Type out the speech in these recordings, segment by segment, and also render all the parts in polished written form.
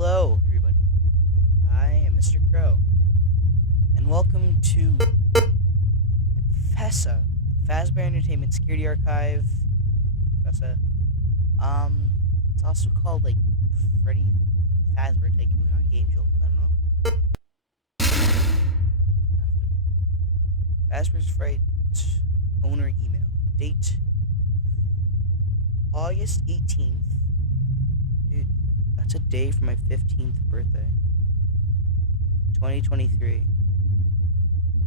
Hello, everybody. I am Mr. Crow, and welcome to FESA, Fazbear Entertainment Security Archive. FESA. It's also called like Freddy Fazbear Tycoon on Game Jolt. I don't know. Fazbear's Fright owner email. Date August 18th. Dude, that's a day for my 15th birthday. 2023.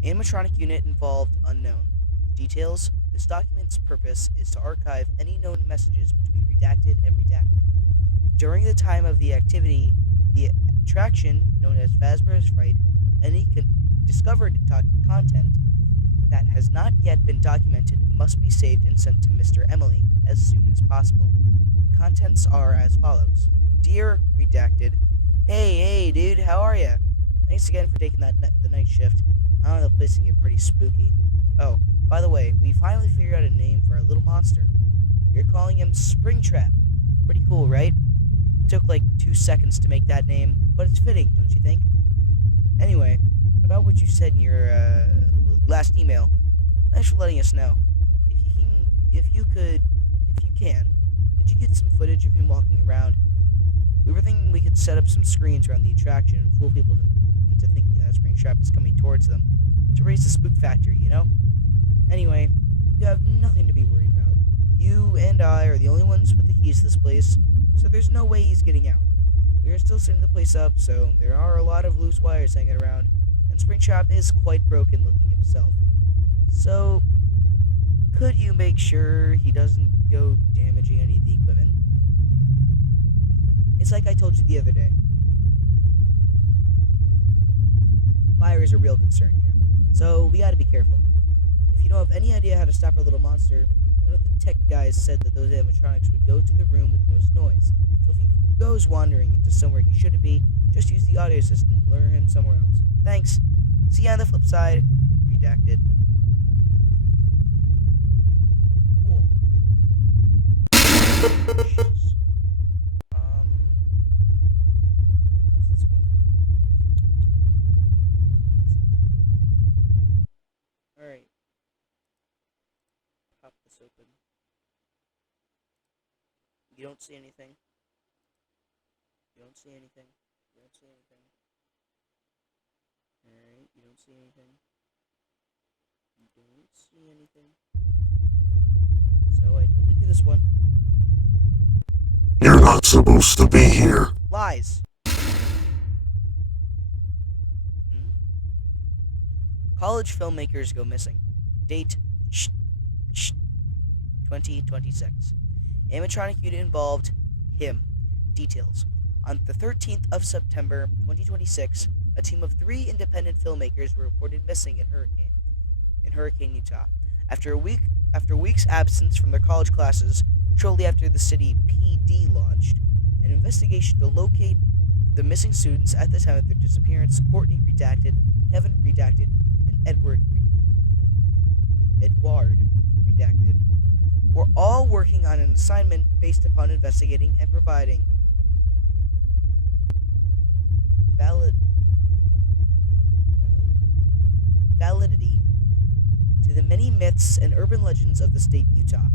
Animatronic unit involved unknown. Details: this document's purpose is to archive any known messages between redacted and redacted. During the time of the activity, the attraction, known as Fazbear's Fright, any discovered content that has not yet been documented must be saved and sent to Mr. Emily as soon as possible. The contents are as follows. Dear Redacted, hey dude, how are ya? Thanks again for taking the night shift. I know the place can get pretty spooky. Oh, by the way, we finally figured out a name for our little monster. You're calling him Springtrap. Pretty cool, right? Took like 2 seconds to make that name, but it's fitting, don't you think? Anyway, about what you said in your last email, thanks for letting us know. If you can, could you get some footage of him walking around? We were thinking we could set up some screens around the attraction and fool people into thinking that a Springtrap is coming towards them, to raise the spook factor, you know? Anyway, you have nothing to be worried about. You and I are the only ones with the keys to this place, so there's no way he's getting out. We are still setting the place up, so there are a lot of loose wires hanging around, and Springtrap is quite broken looking himself. So, could you make sure he doesn't go damaging any of the equipment? It's like I told you the other day. Fire is a real concern here, so we gotta be careful. If you don't have any idea how to stop our little monster, one of the tech guys said that those animatronics would go to the room with the most noise. So if he goes wandering into somewhere he shouldn't be, just use the audio system and lure him somewhere else. Thanks. See you on the flip side. Redacted. Cool. Jesus. What's this one? Alright. Pop this open. You don't see anything. You don't see anything. You don't see anything. Alright, you don't see anything. You don't see anything. So I totally do this one. You're not supposed to be here. Lies. College filmmakers go missing. Date 2026. Animatronic unit involved him. Details. On the 13th of September 2026, a team of 3 independent filmmakers were reported missing in Hurricane, Utah. After weeks' absence from their college classes, shortly after the city PD launched an investigation to locate the missing students at the time of their disappearance, Courtney Redacted, Kevin Redacted, and Edward Redacted were all working on an assignment based upon investigating and providing validity to the many myths and urban legends of the state Utah,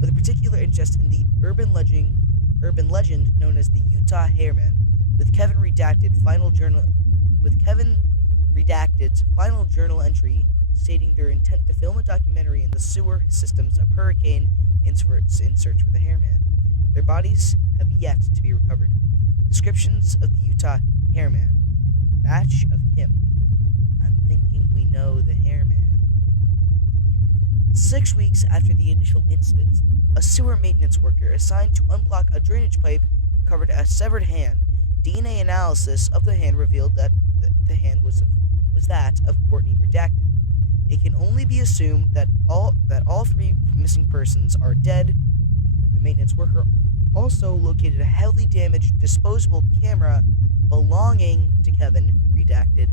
with a particular interest in the urban legend known as the Utah Hairman, with Kevin Redacted's final journal entry stating their intent to film a documentary in the sewer systems of Hurricane in search for the Hairman. Their bodies have yet to be recovered. Descriptions of the Utah Hairman. Batch of him. I'm thinking we know the Hairman. 6 weeks after the initial incident, a sewer maintenance worker assigned to unblock a drainage pipe recovered a severed hand. DNA analysis of the hand revealed that the hand was that of Courtney Redacted. It can only be assumed that all 3 missing persons are dead. The maintenance worker also located a heavily damaged disposable camera belonging to Kevin Redacted.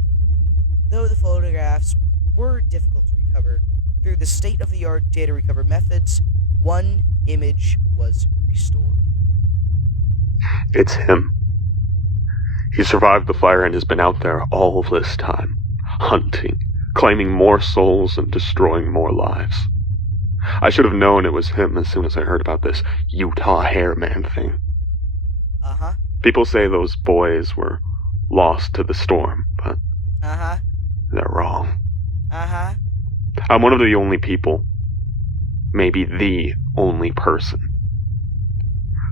Though the photographs were difficult to recover, through the state-of-the-art data recovery methods, one image was restored. It's him. He survived the fire and has been out there all this time, hunting, claiming more souls and destroying more lives. I should have known it was him as soon as I heard about this Utah Hairman thing. Uh-huh. People say those boys were lost to the storm, but Uh-huh. they're wrong. Uh-huh. I'm one of the only people, maybe the only person,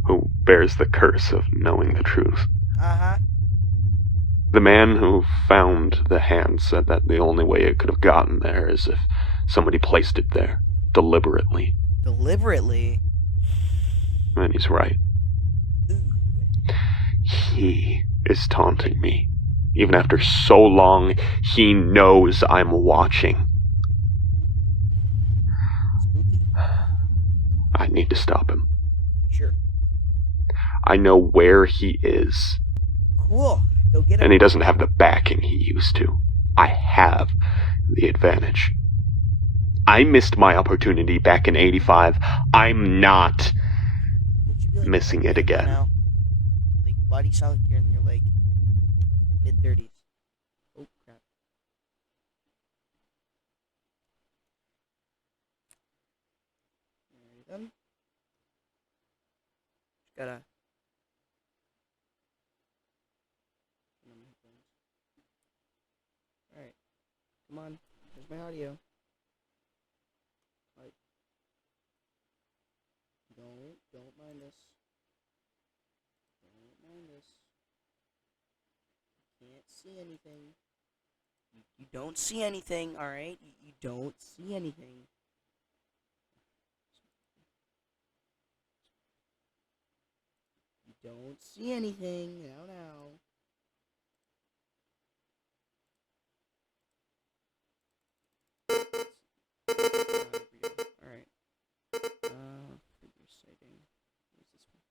who bears the curse of knowing the truth. Uh-huh. The man who found the hand said that the only way it could have gotten there is if somebody placed it there, deliberately. Deliberately? And he's right. Ooh. He is taunting me. Even after so long, he knows I'm watching. Spooky. I need to stop him. Sure. I know where he is. Cool. Go get him. And he doesn't have the backing he used to. I have the advantage. I missed my opportunity back in '85. I'm not Would you be like missing it grandpa again. Now? Like, why do you sound like you're in your, like, mid-30s? Oh, crap. Alright, then. Just gotta... Alright. Come on. There's my audio. Like... Don't mind us. Don't mind us. Can't see anything. You don't see anything, alright? You don't see anything. You don't see anything. Now. Alright. Figure sighting. Where's this one?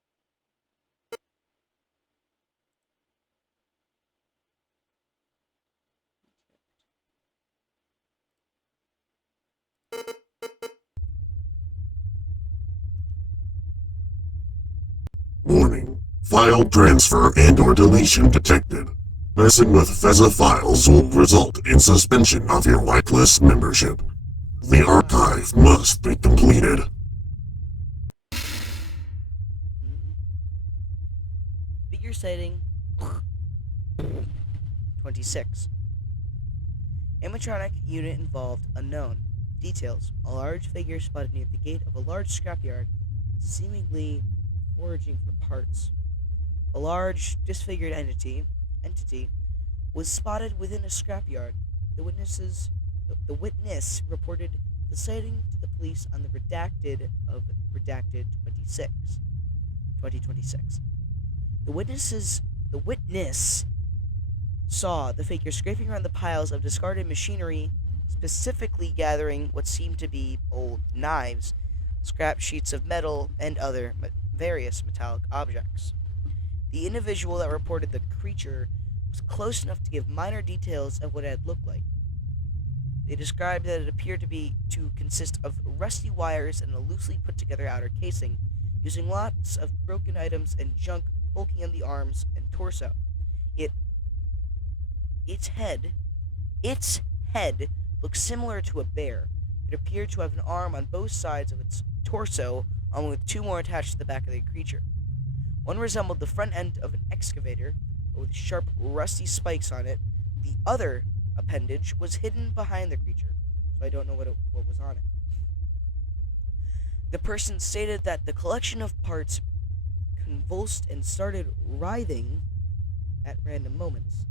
Warning. File transfer and/or deletion detected. Messing with FESA files will result in suspension of your whitelist membership. The archive must be completed. Figure sighting 26. Animatronic unit involved unknown. Details: a large figure spotted near the gate of a large scrapyard, seemingly foraging for parts. A large, disfigured entity was spotted within a scrapyard. The witness reported the sighting to the police on the redacted of redacted 2026. The witness saw the figure scraping around the piles of discarded machinery, specifically gathering what seemed to be old knives, scrap sheets of metal, and other various metallic objects. The individual that reported the creature was close enough to give minor details of what it had looked like. They described that it appeared to consist of rusty wires and a loosely put together outer casing, using lots of broken items and junk bulking on the arms and torso. Its head looked similar to a bear. It appeared to have an arm on both sides of its torso, along with two more attached to the back of the creature. One resembled the front end of an excavator, but with sharp, rusty spikes on it. The other appendage was hidden behind the creature, so I don't know what was on it. The person stated that the collection of parts convulsed and started writhing at random moments,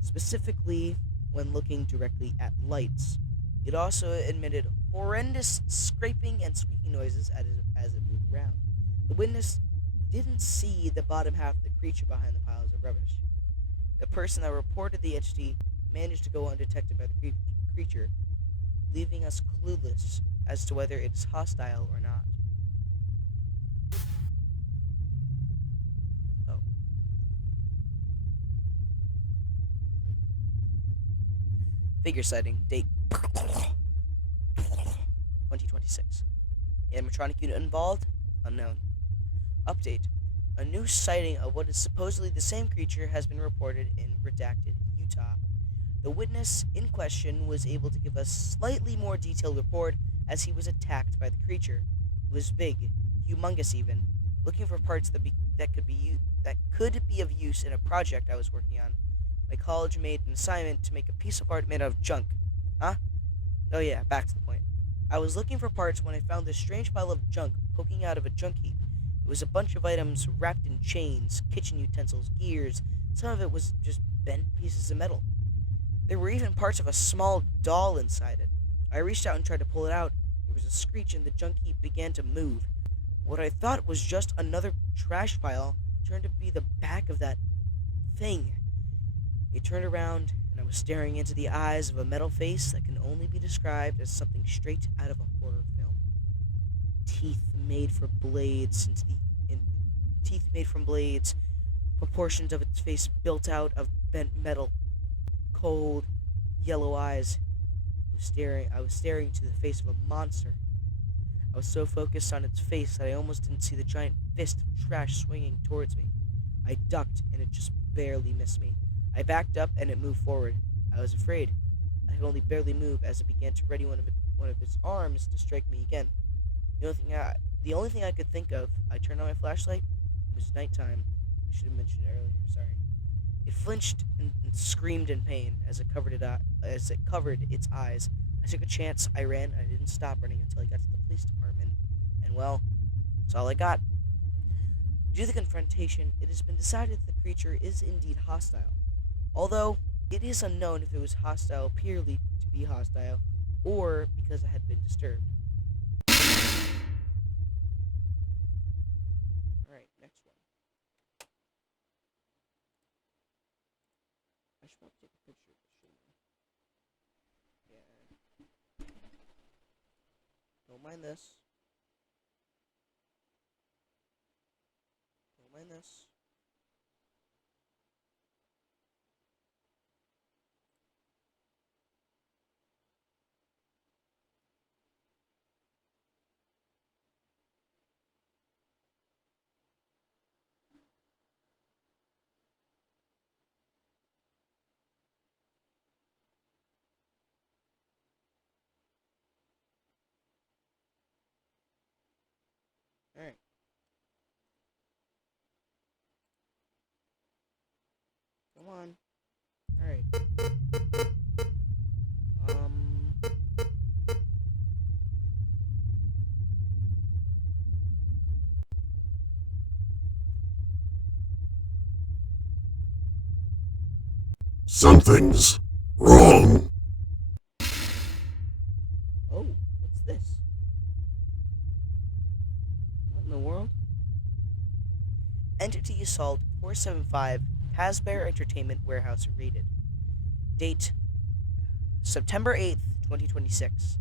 specifically when looking directly at lights. It also emitted horrendous scraping and squeaking noises as it moved around. The witness didn't see the bottom half of the creature behind the piles of rubbish. The person that reported the entity managed to go undetected by the creature, leaving us clueless as to whether it is hostile or not. Oh. Figure sighting, date 2026. Animatronic unit involved, unknown. Update: A new sighting of what is supposedly the same creature has been reported in redacted Utah. The witness in question was able to give a slightly more detailed report as he was attacked by the creature. It was big, humongous even, looking for parts that could be of use in a project I was working on. My college made an assignment to make a piece of art made out of junk. Huh? Oh yeah, back to the point. I was looking for parts when I found this strange pile of junk poking out of a junk heap. It was a bunch of items wrapped in chains, kitchen utensils, gears. Some of it was just bent pieces of metal. There were even parts of a small doll inside it. I reached out and tried to pull it out. There was a screech and the junk heap began to move. What I thought was just another trash pile turned to be the back of that thing. It turned around, and I was staring into the eyes of a metal face that can only be described as something straight out of a horror film. Teeth made for blades, in, teeth made from blades, proportions of its face built out of bent metal, cold, yellow eyes. I was staring into the face of a monster. I was so focused on its face that I almost didn't see the giant fist of trash swinging towards me. I ducked, and it just barely missed me. I backed up, and it moved forward. I was afraid. I could only barely move as it began to ready one of its arms to strike me again. The only thing I could think of, I turned on my flashlight. It was nighttime. I should have mentioned it earlier. Sorry. It flinched and screamed in pain as it covered its eyes. I took a chance. I ran. I didn't stop running until I got to the police department. And well, that's all I got. Due to the confrontation, it has been decided that the creature is indeed hostile. Although it is unknown if it was hostile purely to be hostile or because it had been disturbed. Alright, next one. I should probably take a picture of this, shouldn't I? Yeah. Don't mind this. Don't mind this. Alright. Come on. Alright. Um. Something's wrong. Oh, what's this? What in the world? Entity Assault 475 Fazbear Entertainment Warehouse raided. Date September 8th, 2026.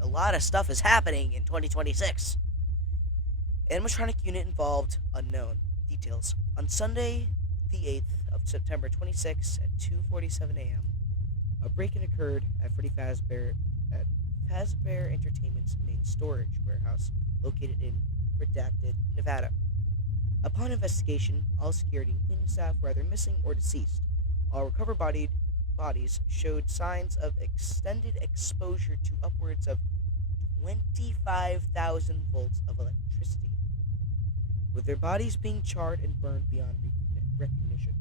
A lot of stuff is happening in 2026. Animatronic unit involved unknown. Details. On Sunday, the 8th of September 26 at 2:47 a.m., a break-in occurred at Fazbear Entertainment's main storage warehouse located in Redacted, Nevada. Upon investigation, all security and cleaning staff were either missing or deceased. All recovered bodies showed signs of extended exposure to upwards of 25,000 volts of electricity, with their bodies being charred and burned beyond recognition.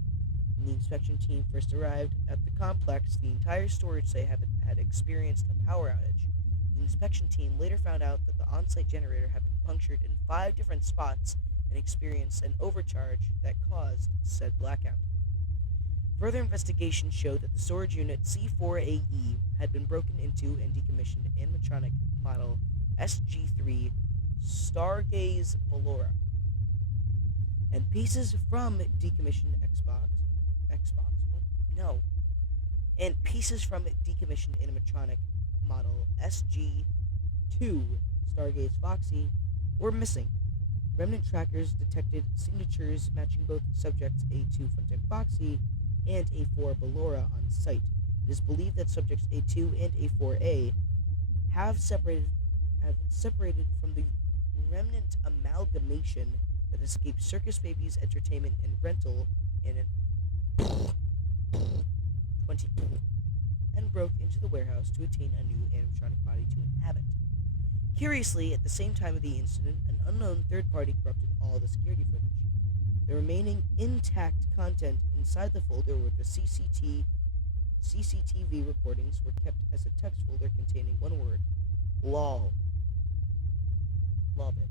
When the inspection team first arrived at the complex, the entire storage site had experienced a power outage. The inspection team later found out that the on-site generator had been punctured in 5 different spots and experienced an overcharge that caused said blackout. Further investigation showed that the storage unit C4AE had been broken into and decommissioned animatronic model SG3 Stargaze Ballora, and pieces from decommissioned and pieces from decommissioned animatronic model SG2 Stargaze Foxy were missing. Remnant trackers detected signatures matching both subjects A2 Fountain Foxy and A4 Ballora on site. It is believed that subjects A2 and A4A have separated from the remnant amalgamation that escaped Circus Baby's entertainment and rental in 20 and broke into the warehouse to attain a new animatronic body to inhabit. Curiously, at the same time of the incident, an unknown third party corrupted all the security footage. The remaining intact content inside the folder with the CCTV recordings were kept as a text folder containing one word: LOL. Love it.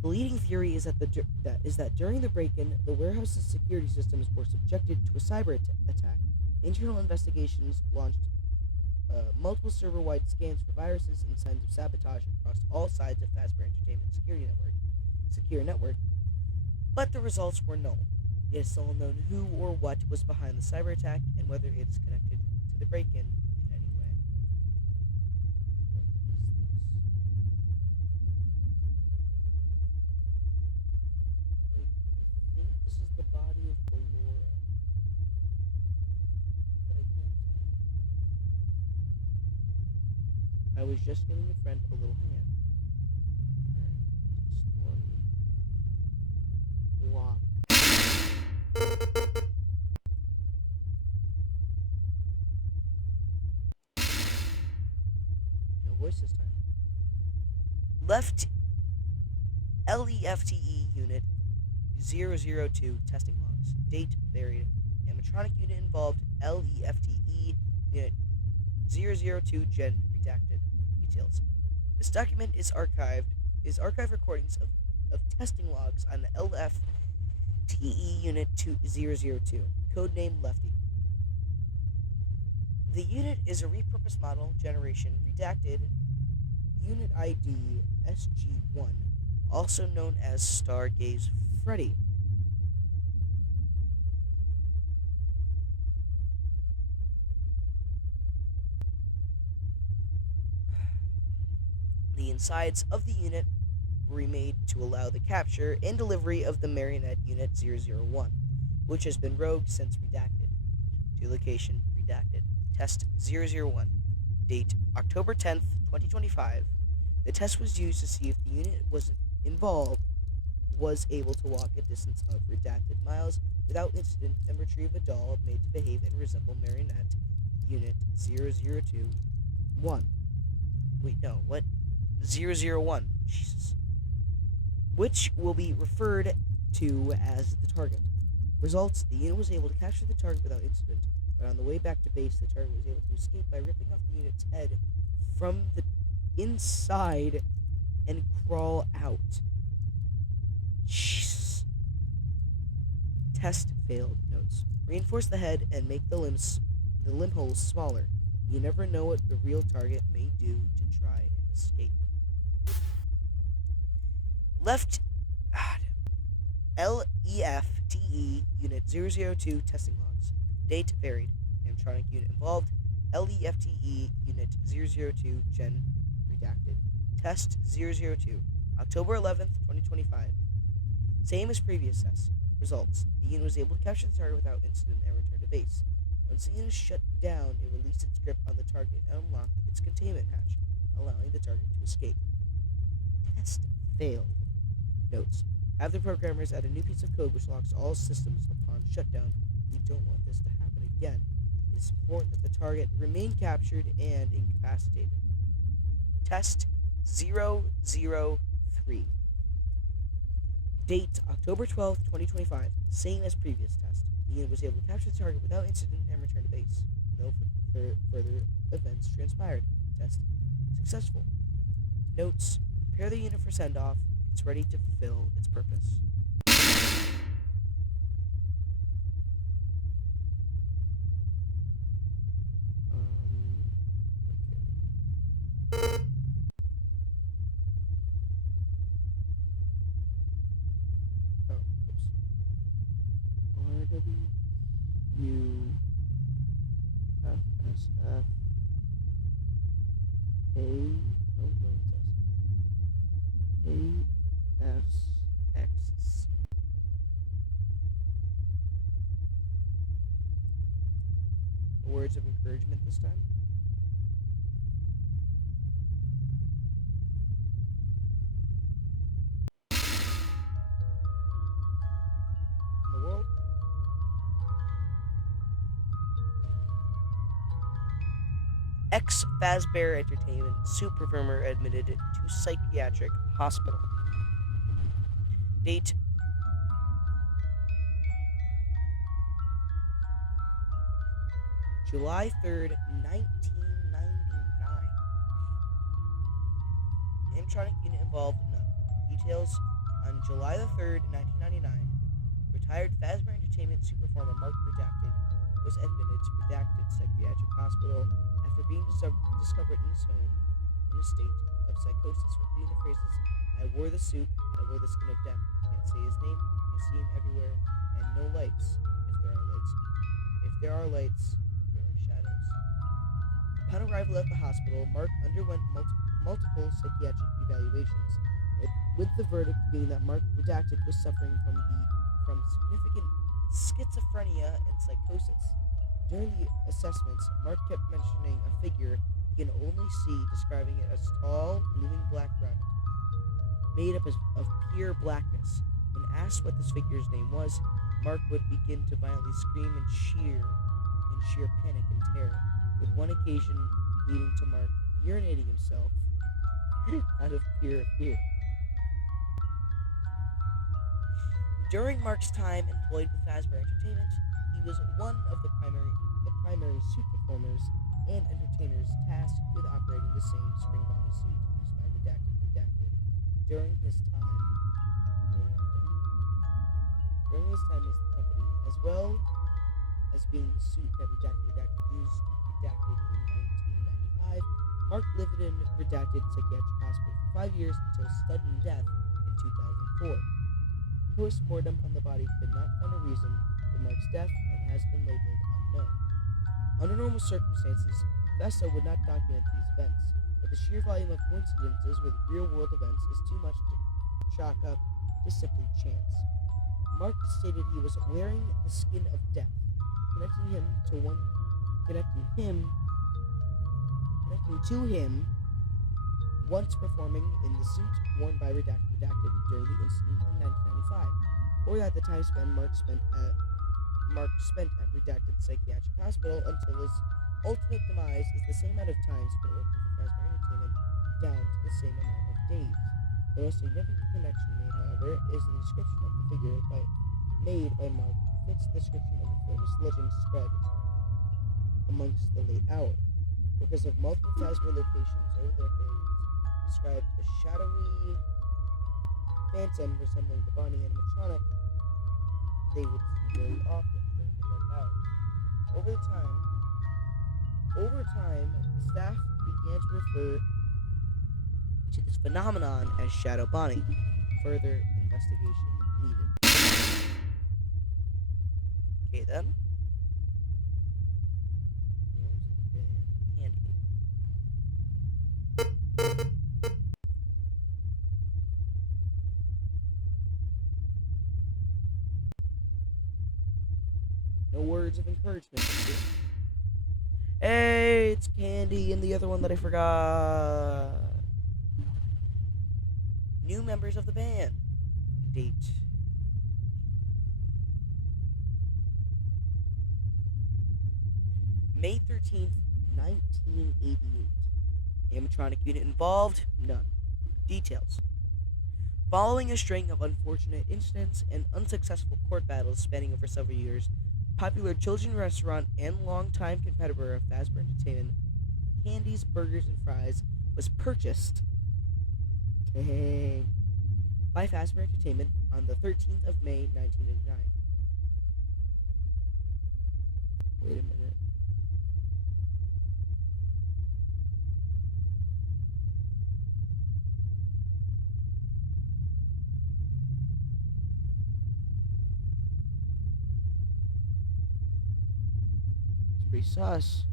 The leading theory is that during the break-in, the warehouse's security systems were subjected to a cyber attack. Internal investigations launched multiple server-wide scans for viruses and signs of sabotage across all sides of Fazbear Entertainment's secure network, but the results were null. It is still unknown who or what was behind the cyber attack and whether it is connected to the break-in in any way. What is this? Wait, I think this is the body of Ballora, but I can't tell. I was just giving a friend a little hand. Alright, story. Walk. No voice this time. Left LEFTE Unit 002 testing logs. Date varied. Animatronic unit involved LEFTE Unit 002 Gen redacted. Details. This document is archive recordings of testing logs on the LFTE Unit 002, codename Lefty. The unit is a repurposed model generation redacted Unit ID SG1, also known as Stargaze Freddy. The insides of the unit were remade to allow the capture and delivery of the marionette Unit 001, which has been rogue since redacted. To location redacted. Test 001. Date October 10th, 2025. The test was used to see if the unit was able to walk a distance of redacted miles without incident and retrieve a doll made to behave and resemble marionette Unit 001. Wait, no, what? 001. Jesus. Which will be referred to as the target. Results: the unit was able to capture the target without incident, but on the way back to base, the target was able to escape by ripping off the unit's head from the inside and crawl out. Jesus. Test failed. Notes: reinforce the head and make the limb holes smaller. You never know what the real target may do to try and escape. Left LEFTE Unit 002 testing logs. Date varied. Animatronic unit involved LEFTE Unit 002 Gen redacted. Test 002. October 11th, 2025. Same as previous tests. Results: the unit was able to capture the target without incident and return to base. Once the unit shut down, it released its grip on the target and unlocked its containment hatch, allowing the target to escape. Test failed. Notes: have the programmers add a new piece of code which locks all systems upon shutdown. We don't want this to happen again. It's important that the target remain captured and incapacitated. Test 003. Date October 12th, 2025. Same as previous test. The unit was able to capture the target without incident and return to base. No further events transpired. Test successful. Notes: prepare the unit for send-off. It's ready to fulfill its purpose. Okay. Oh, oops. RWUFSF A. Oh, no, it's AFXC. Words of encouragement this time. Ex-Fazbear Entertainment suit performer admitted to psychiatric hospital. Date: July 3rd, 1999. Animatronic unit involved none. Details: on July the 3rd, 1999, retired Fazbear Entertainment suit performer Mark Redacted was admitted to Redacted Psychiatric Hospital after being discovered in his home in a state of psychosis, repeating the phrases, "I wore the suit, I wore the skin of death, I can't say his name, I see him everywhere, and no lights. If there are lights, there are shadows." Upon arrival at the hospital, Mark underwent multiple psychiatric evaluations, with the verdict being that Mark Redacted was suffering from significant schizophrenia and psychosis. During the assessments, Mark kept mentioning a figure he can only see, describing it as tall, looming black rabbit, made up of pure blackness. When asked what this figure's name was, Mark would begin to violently scream in sheer panic and terror, with one occasion leading to Mark urinating himself out of pure fear. During Mark's time employed with Fazbear Entertainment, he was one of the primary suit performers and entertainers tasked with operating the same spring body suit used by Redacted. During his time as the company, as well as being the suit that Redacted used Redacted in 1995, Mark lived in Redacted Psychiatric Hospital for 5 years until sudden death in 2004. Post-mortem on the body could not find a reason for Mark's death and has been labeled unknown. Under normal circumstances, FESA would not document these events, but the sheer volume of coincidences with real-world events is too much to chalk up to simply chance. Mark stated he was wearing the skin of death, connecting to him once performing in the suit worn by Redacted during the incident in 1995, or that the time span Mark spent at Redacted Psychiatric Hospital until his ultimate demise is the same amount of time spent working for Fazbear Entertainment, down to the same amount of days. The most significant connection made, however, is the description of the figure made by Mark fits the description of a famous legend spread amongst the late hour. Because of multiple Fazbear locations over the decades, described a shadowy phantom resembling the Bonnie animatronic they would see very often during the dark hours. Over time, the staff began to refer to this phenomenon as Shadow Bonnie. Further investigation needed. Okay then. Candy. No words of encouragement. Hey, it's Candy and the other one that I forgot. New members of the band. Date: May 13th, 1988. Animatronic unit involved? None. Details: following a string of unfortunate incidents and unsuccessful court battles spanning over several years, popular children's restaurant and longtime competitor of Fazbear Entertainment, Candy's Burgers and Fries, was purchased by Fazbear Entertainment on the 13th of May, 1989. Wait a minute. It's pretty sus.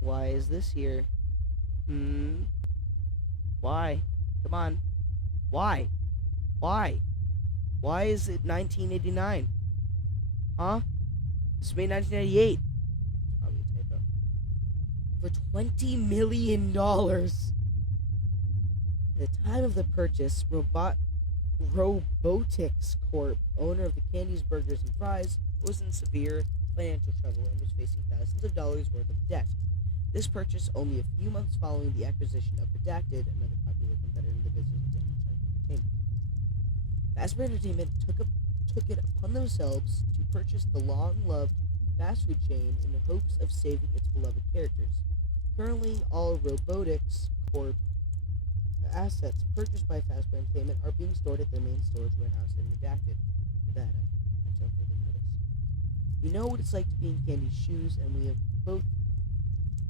Why is this here? Why? Come on. Why? Why? Why is it 1989? Huh? It's May 1998. It's probably a typo. For $20 million. At the time of the purchase, Robotics Corp, owner of the Candy's Burgers and Fries, was in severe financial trouble and was facing thousands of dollars worth of debt. This purchase only a few months following the acquisition of Redacted, another popular competitor in the business of entertainment. Fazbear Entertainment took it upon themselves to purchase the long-loved fast food chain in the hopes of saving its beloved characters. Currently, all Robotics Corp assets purchased by Fazbear Entertainment are being stored at their main storage warehouse in Redacted, Nevada, until further notice. We know what it's like to be in Candy's shoes, and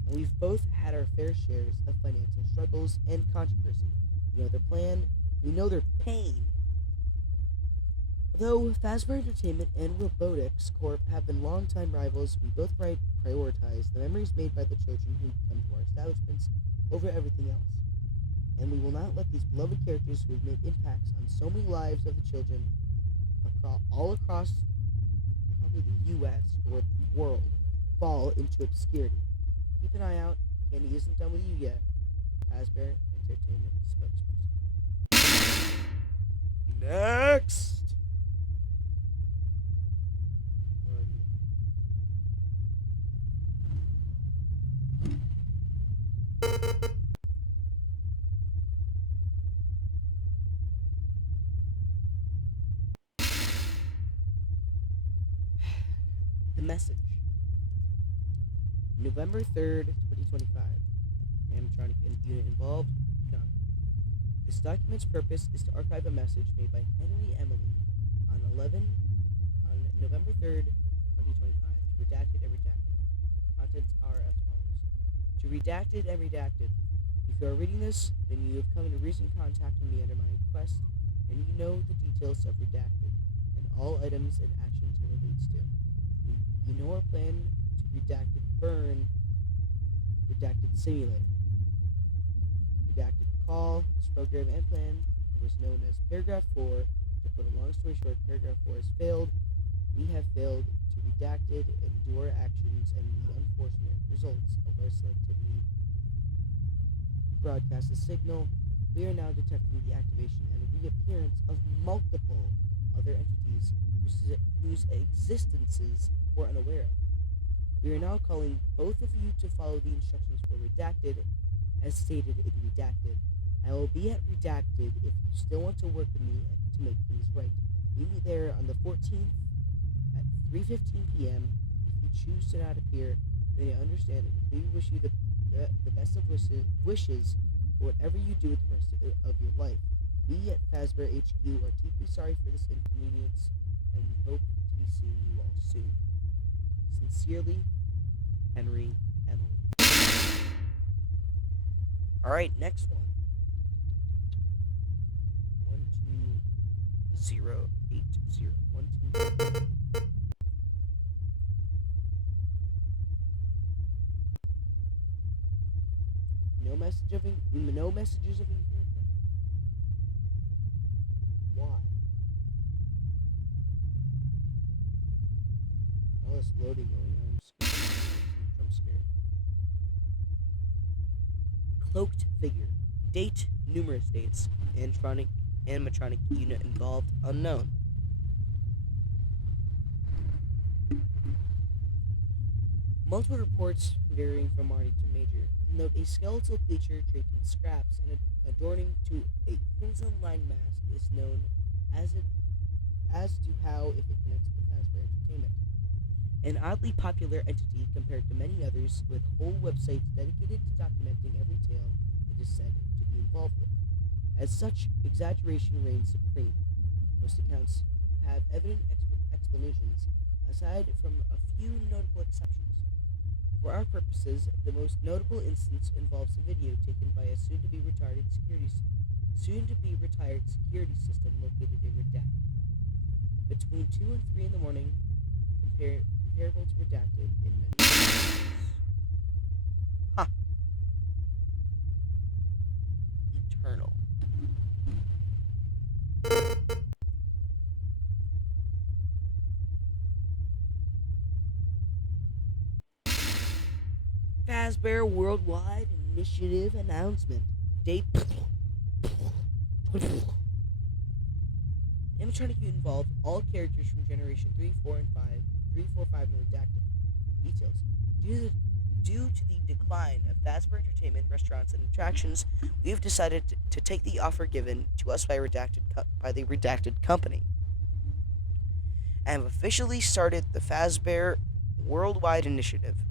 we've both had our fair shares of financial struggles and controversy. We know their plan, we know their pain. Though Fazbear Entertainment and Robotics Corp have been longtime rivals, we both prioritize the memories made by the children who come to our establishments over everything else. And we will not let these beloved characters who have made impacts on so many lives of the children all across probably the U.S. or the world fall into obscurity. Keep an eye out. Candy isn't done with you yet. Fazbear Entertainment spokesperson. Next! The message. November 3rd, 2025. Animatronic unit involved. None. This document's purpose is to archive a message made by Henry Emily on November 3rd, 2025. To Redacted and Redacted. Contents are as follows. To Redacted and Redacted. If you are reading this, then you have come into recent contact with me under my request, and you know the details of Redacted, and all items and actions it relates to. You know our plan to Redacted Burn, Redacted Simulator. Redacted Call, this program and plan was known as Paragraph 4. To put a long story short, Paragraph 4 has failed. We have failed to Redacted and do our actions and the unfortunate results of our selectivity broadcast a signal. We are now detecting the activation and reappearance of multiple other entities whose existences we're unaware of. We are now calling both of you to follow the instructions for Redacted as stated in Redacted. I will be at Redacted if you still want to work with me to make things right. Meet me there on the 14th at 3:15 p.m. If you choose to not appear, then I understand and we wish you the best of wishes for whatever you do with the rest of your life. We at Fazbear HQ are deeply sorry for this inconvenience, and we hope to be seeing you all soon. Sincerely, Henry Emily. Alright, next one. 12080. 120. No messages of encouragement. Why? All this loading going on. I'm scared. Cloaked figure. Date, numerous dates. Animatronic unit involved, unknown. Multiple reports varying from minor to major note a skeletal creature draped in scraps and adorning to a crimson-lined mask is known as to how if it connects to Fazbear Entertainment. An oddly popular entity compared to many others, with whole websites dedicated to documenting every tale it is said to be involved with. As such, exaggeration reigns supreme. Most accounts have evident explanations, aside from a few notable exceptions. For our purposes, the most notable instance involves a video taken by a soon-to-be retired security system located in Redacted. Between 2 and 3 in the morning, comparable to Redacted in many ways. Huh. Eternal. Fazbear Worldwide Initiative announcement. Date. Animatronic involved all characters from Generation 3, 4, and 5 3, 4, 5, and redacted. Details. Due to the decline of Fazbear Entertainment restaurants and attractions, we have decided to take the offer given to us by the redacted company, and have officially started the Fazbear Worldwide Initiative.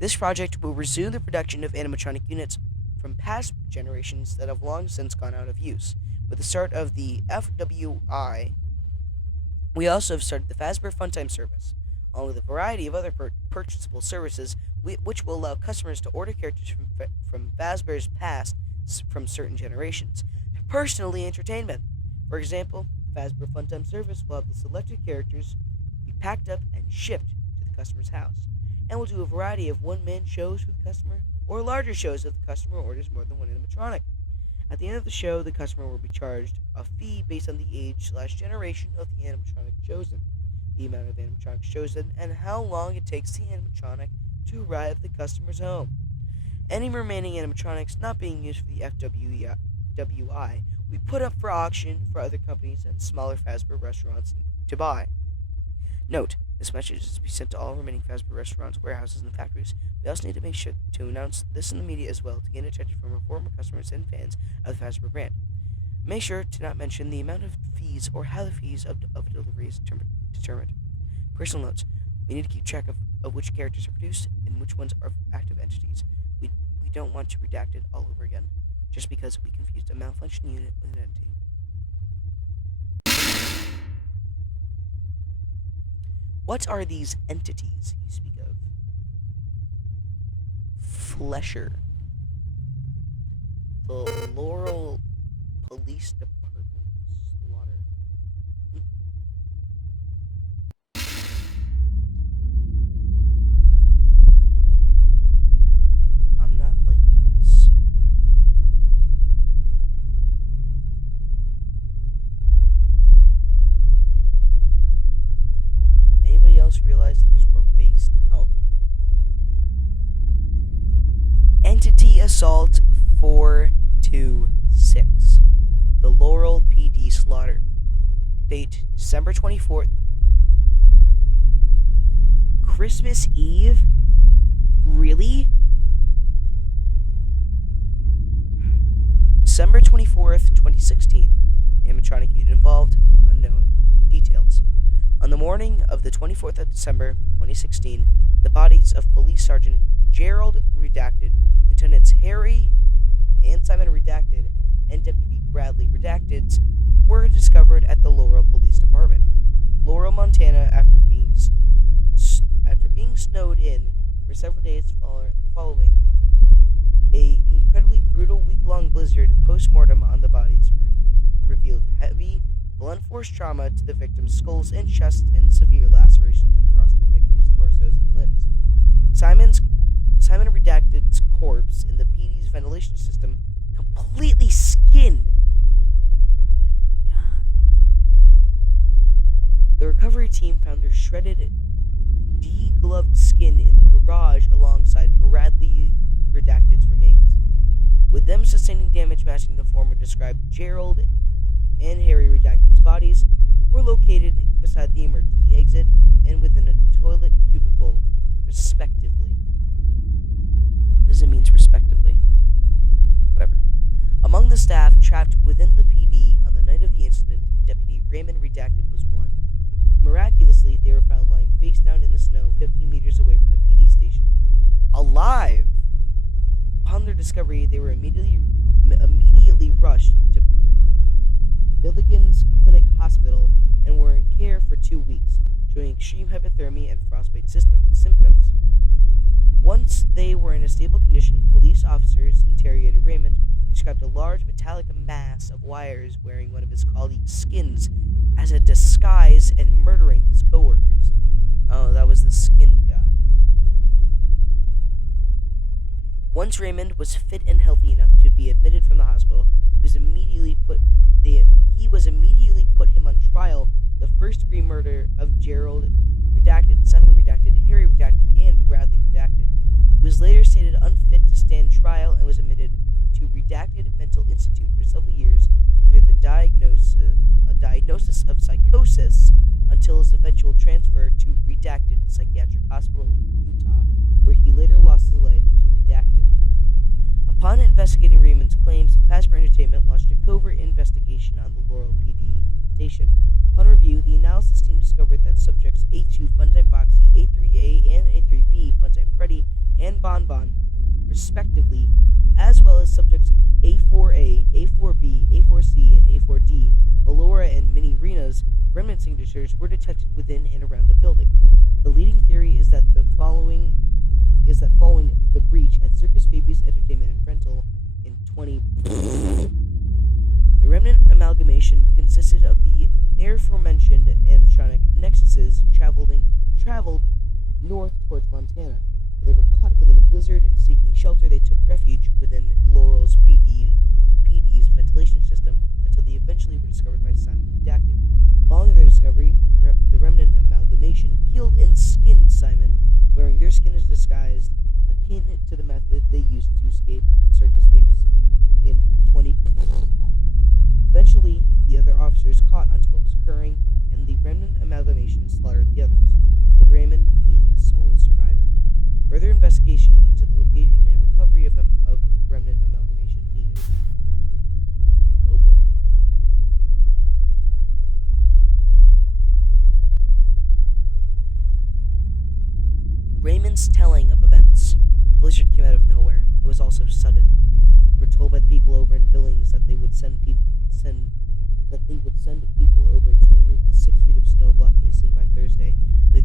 This project will resume the production of animatronic units from past generations that have long since gone out of use. With the start of the FWI, we also have started the Fazbear Funtime service, along with a variety of other purchasable services, which will allow customers to order characters from Fazbear's past from certain generations to personally entertain them. For example, Fazbear Funtime service will have the selected characters be packed up and shipped to the customer's house, and will do a variety of one-man shows for the customer or larger shows if the customer orders more than one animatronic. At the end of the show, the customer will be charged a fee based on the age/generation of the animatronic chosen, the amount of animatronics chosen, and how long it takes the animatronic to arrive at the customer's home. Any remaining animatronics not being used for the FWI we put up for auction for other companies and smaller Fazbear restaurants to buy. Note, this message is to be sent to all remaining Fazbear restaurants, warehouses, and factories. We also need to make sure to announce this in the media as well to gain attention from our former customers and fans of the Fazbear brand. Make sure to not mention the amount of fees or how the fees of delivery is determined. Personal notes. We need to keep track of which characters are produced and which ones are active entities. We don't want to redact it all over again, just because we confused a malfunctioning unit with an entity. What are these entities you speak of? Flesher. The Laurel Police Department. Slaughter. I'm not liking this. Anybody else realize that there's more base now? Entity Assault 426. The Laurel PD Slaughter. Date December 24th. Christmas Eve? Really? December 24th, 2016. Animatronic unit involved, unknown. Details. On the morning of the 24th of December, 2016, the bodies of Police Sergeant Gerald Redacted, Lieutenants Harry and Simon Redacted, and Deputy Bradley Redacted were discovered at the Laurel Police Department, Laurel, Montana, after being snowed in for several days following a incredibly brutal week-long blizzard. Post-mortem on the bodies revealed heavy blunt force trauma to the victims' skulls and chests and severe lacerations across the victims' torsos and limbs. Simon Redacted's corpse in the PD's ventilation system completely skinned. My God. The recovery team found their shredded, degloved skin in the garage alongside Bradley Redacted's remains, with them sustaining damage matching the former described. Gerald and Harry Redacted's bodies were located beside the emergency exit and within a toilet cubicle, respectively. What does it mean, respectively? Whatever. Among the staff trapped within the PD on the night of the incident, Deputy Raymond Redacted was one. Miraculously, they were found lying face down in the snow 15 meters away from the PD station, alive. Upon their discovery, they were immediately rushed to Milligan's Clinic Hospital and were in care for 2 weeks, showing extreme hypothermia and frostbite symptoms. Once they were in a stable condition, police officers interrogated Raymond. He described a large metallic mass of wires wearing one of his colleagues' skins as a disguise and murdering his coworkers. Oh, that was the skinned guy. Once Raymond was fit and healthy enough to be admitted from the hospital, he was immediately put him on trial for the first-degree murder of Gerald Redacted, Simon Redacted, Harry Redacted, and Bradley Redacted. He was later stated unfit to stand trial and was admitted to Redacted Mental Institute for several years under the diagnosis of psychosis until his eventual transfer to Redacted Psychiatric Hospital, Utah, where he later lost his life to Redacted. Upon investigating Raymond's claims, Fazbear Entertainment launched a covert investigation on the Laurel PD station. Upon review, the analysis team discovered that subjects A2 Funtime Foxy, A3A and A3B Funtime Freddy and Bonbon, respectively, as well as subjects A4A, A4B, A4C, and A4D, Valora and Mini Rena's remnant signatures were detected within and around the building. The leading theory is that following the breach at Circus Babies Entertainment and Rental in 20 the remnant amalgamation consisted of the aforementioned animatronic nexuses traveled north towards Montana. They were caught within a blizzard. Seeking shelter, they took refuge within Laurel's PD's ventilation system until they eventually were discovered by Simon Redacted. Following their discovery, the remnant amalgamation killed and skinned Simon, wearing their skin as disguise, akin to the method they used to escape Circus Babies in 20. Eventually, the other officers caught onto what was occurring, and the remnant amalgamation slaughtered the others, with Raymond being the sole survivor. Further investigation into the location and recovery of remnant amalgamation needed. Oh boy. Raymond's telling of events. The blizzard came out of nowhere. It was also sudden. We were told by the people over in Billings that they would send people over to remove the 6 feet of snow blocking us in by Thursday. They'd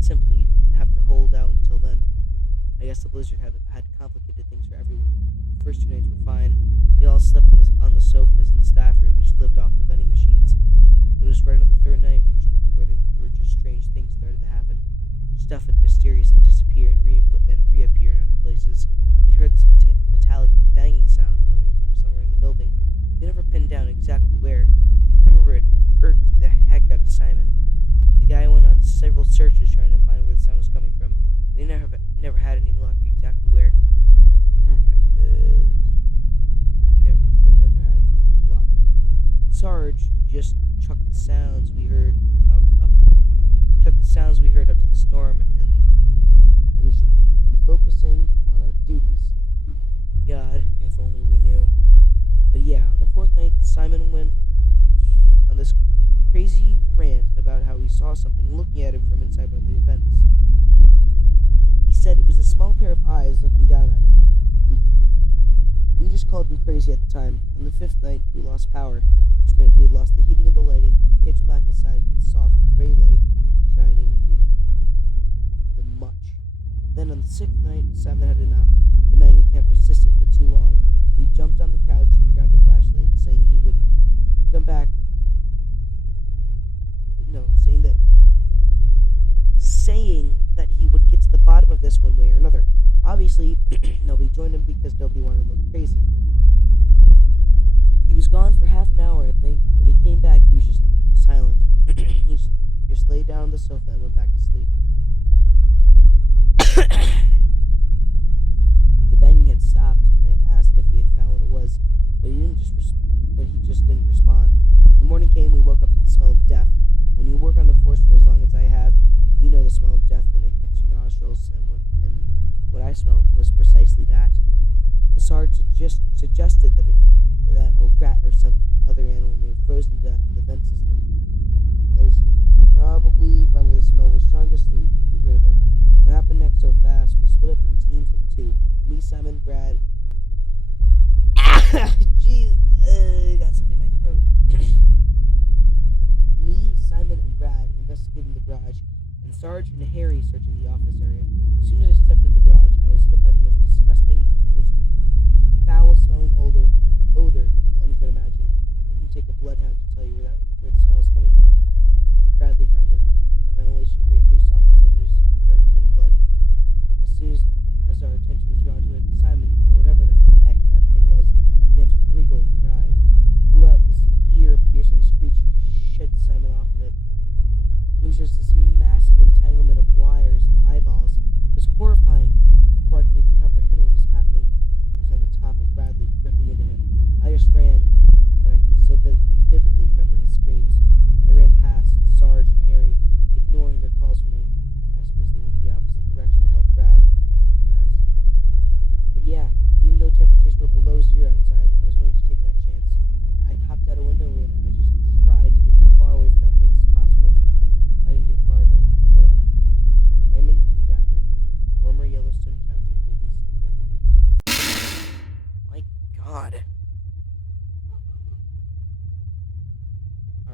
simply have to hold out until then. I guess the blizzard had complicated things for everyone. The first 2 nights were fine. We all slept on the sofas in the staff room and just lived off the vending machines. But it was right on the 3rd night where just strange things started to happen. Stuff would mysteriously disappear and reappear in other places. We'd heard this metallic banging sound coming from somewhere in the building. We never pinned down exactly where. I remember it irked the heck out of Simon. The guy went on several searches trying to find where the sound was coming from. We never had any luck exactly where. We never had any luck. Sarge just chucked the sounds we heard up to the storm, and we should be focusing on our duties. God, if only we knew. But yeah, on the 4th night, Simon went on this crazy rant about how he saw something looking at him from inside one of the events. He said it was a small pair of eyes looking down at him. We just called him crazy at the time. On the 5th night, we lost power, which meant we had lost the heating and the lighting, pitch black aside from the soft gray light shining through the much. Then on the 6th night, Simon had enough. The man camp persisted for too long. He jumped on the couch and grabbed a flashlight, saying he would come back. No, saying that he would get to the bottom of this one way or another. Obviously, nobody joined him because nobody wanted to look crazy. He was gone for half an hour, I think. When he came back, he was just silent. He just lay down on the sofa and went back to sleep. The banging had stopped, and I asked if he had found what it was, but he just didn't respond. When the morning came, we woke up to the smell of death. When you work on the force for as long as I have, you know the smell of death when it hits your nostrils, and what I smelled was precisely that. The sergeant suggested that a rat or some other animal may have frozen to death in the vent system. That was probably find where the smell was strongest, so we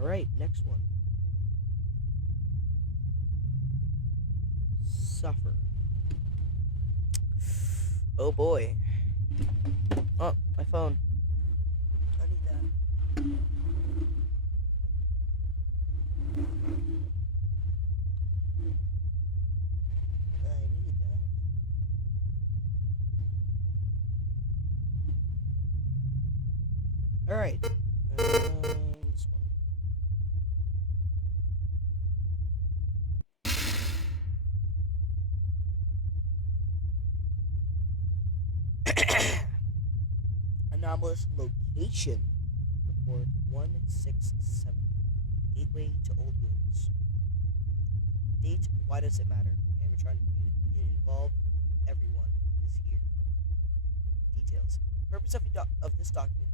Alright, next one. Suffer. Oh boy. Oh, my phone. I need that. I need that. Alright. This one. Anomalous location. Report 167. Gateway to Old Wounds. Date, why does it matter? Animatronic unit involved. Everyone is here. Details. The purpose of this document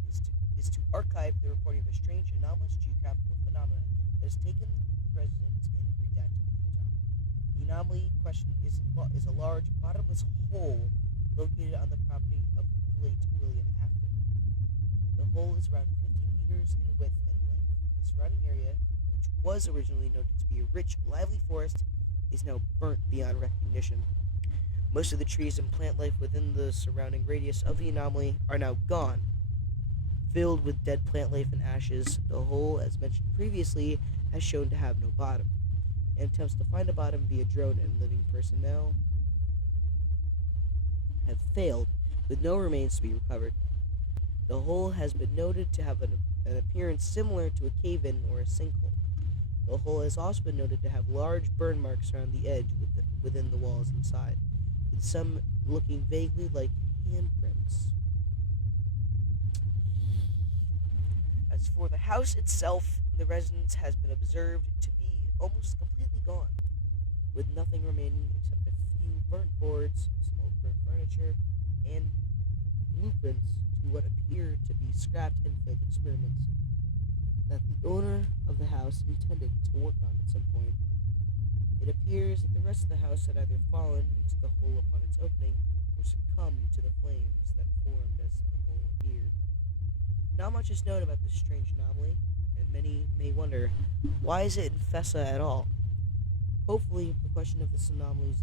is to archive the reporting of a strange anomalous geographical phenomena that has taken residence in redacted Utah. The anomaly question is a large bottomless hole located on the property of the late William Afton. The hole is around 15 meters in width and length. The surrounding area, which was originally noted to be a rich, lively forest, is now burnt beyond recognition. Most of the trees and plant life within the surrounding radius of the anomaly are now gone. Filled with dead plant life and ashes, the hole, as mentioned previously, has shown to have no bottom. And attempts to find a bottom via drone and living personnel have failed, with no remains to be recovered. The hole has been noted to have an appearance similar to a cave-in or a sinkhole. The hole has also been noted to have large burn marks around the edge within the walls inside, with some looking vaguely like handprints. As for the house itself, the residence has been observed to be almost completely gone, with nothing remaining except a few burnt boards, some old burnt furniture, and blueprints to what appear to be scrapped and failed experiments that the owner of the house intended to work on at some point. It appears that the rest of the house had either fallen into the hole upon its opening or succumbed to the flames that formed as the hole appeared. Not much is known about this strange anomaly, and many may wonder, why is it in FESA at all? Hopefully, the question of this anomaly's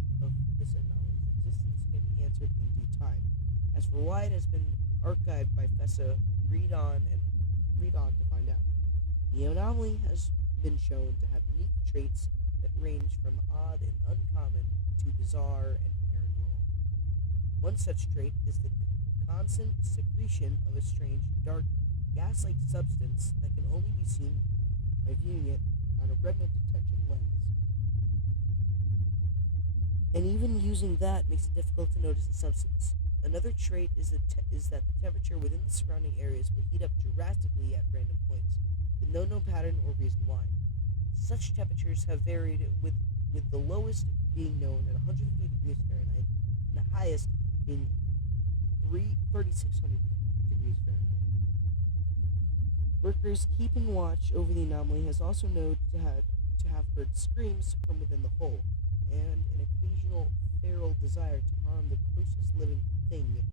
existence can be answered in due time. As for why it has been archived by FESA, read on to find out. The anomaly has been shown to have unique traits that range from odd and uncommon to bizarre and paranormal. One such trait is the constant secretion of a strange, dark, gas-like substance that can only be seen by viewing it on a retina detection lens. And even using that makes it difficult to notice the substance. Another trait is that the temperature within the surrounding areas will heat up drastically at random points, with no known pattern or reason why. Such temperatures have varied, with the lowest being known at 150 degrees Fahrenheit and the highest being 3,600 degrees Fahrenheit. Workers keeping watch over the anomaly has also known to have heard screams from within the hole, and an occasional feral desire to harm the closest living thing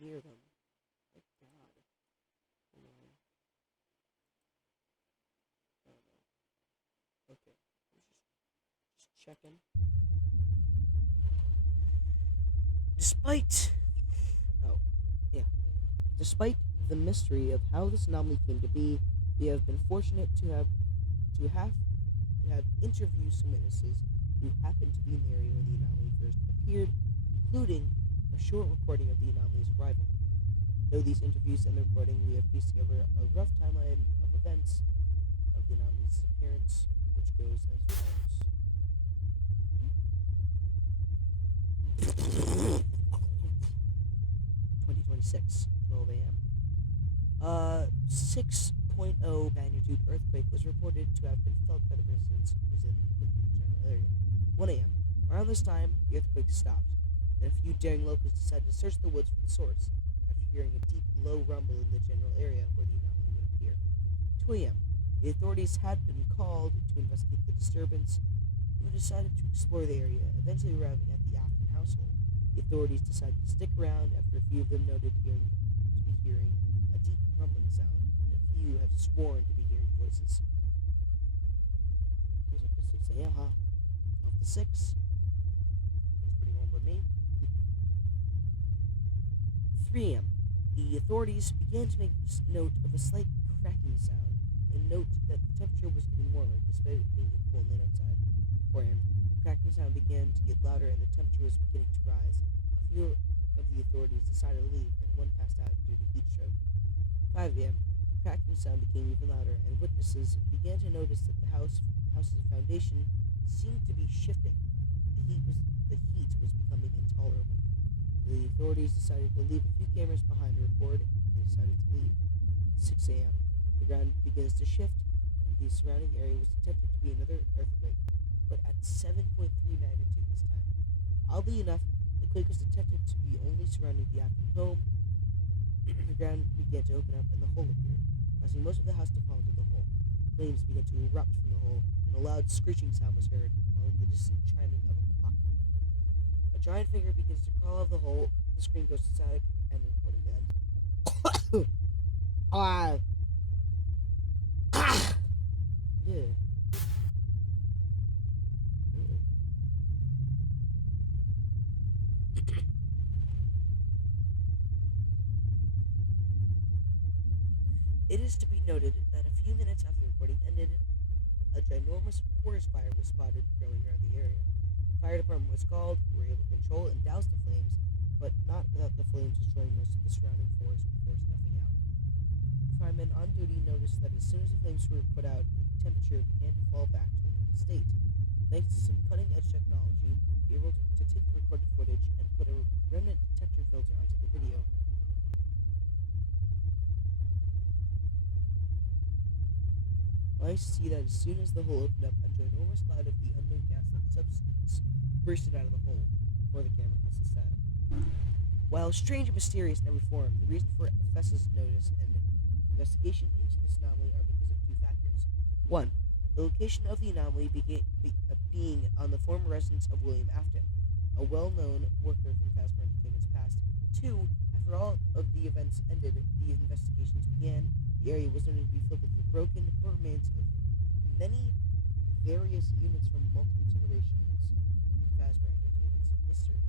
near them. My God. Hold on. I don't know. Okay. Just checking. Despite oh, yeah. Despite the mystery of how this anomaly came to be, we have been fortunate to have interviewed some witnesses who happened to be in the area when the anomaly first appeared, including a short recording of the anomaly's arrival. Though these interviews and the recording, we have pieced together a rough timeline of events of the anomaly's disappearance, which goes as follows. 2026, 12 a.m. 6.0 magnitude earthquake was reported to have been felt by the residents within the general area. 1 a.m. Around this time, the earthquake stopped. Then a few daring locals decided to search the woods for the source, after hearing a deep, low rumble in the general area where the anomaly would appear. 2 a.m. The authorities had been called to investigate the disturbance, who decided to explore the area, eventually arriving at the Afton household. The authorities decided to stick around after a few of them noted to be hearing a deep rumbling sound, and a few have sworn to be hearing voices. Yeah, huh? 12 to 6. That's pretty normal to me. 3 a.m. The authorities began to make note of a slight cracking sound and note that the temperature was getting warmer despite it being a cool night outside. 4 a.m. The cracking sound began to get louder and the temperature was beginning to rise. A few of the authorities decided to leave and one passed out due to heat stroke. 5 a.m. The cracking sound became even louder and witnesses began to notice that the house's foundation seemed to be shifting. The heat was becoming intolerable. The authorities decided to leave a few cameras behind to record and decided to leave. 6 a.m. The ground begins to shift, and the surrounding area was detected to be another earthquake, but at 7.3 magnitude this time. Oddly enough, the quake was detected to be only surrounding the Afton home. The ground began to open up, and the hole appeared, causing most of the house to fall into the hole. Flames began to erupt from the hole, and a loud screeching sound was heard, along with the distant chiming of a clock. A giant finger begins to crawl out of the hole, the screen goes to static, and the recording ends. Ah! Yeah. It is to be noted that a few minutes after the recording ended, a ginormous forest fire was spotted growing around the area. The fire department was called, who were able to control and douse the flames, but not without the flames destroying most of the surrounding forest before snuffing out. Firemen on duty noticed that as soon as the flames were put out, the temperature began to fall back to a normal state. Thanks to some cutting-edge technology, they were able to take the recorded footage and put a remnant detector filter onto the video. Nice to see that as soon as the hole opened up, a ginormous cloud of the unknown gas-like substance bursted out of the hole before the camera caused the static. While strange and mysterious in every form, the reason for FESA's notice and investigation into this anomaly are because of two factors. 1. The location of the anomaly being on the former residence of William Afton, a well-known worker from Fazbear Entertainment's past. 2. After all of the events ended, the investigations began. The area was noted to be filled with the broken remains of many various units from multiple generations in Fazbear Entertainment's history.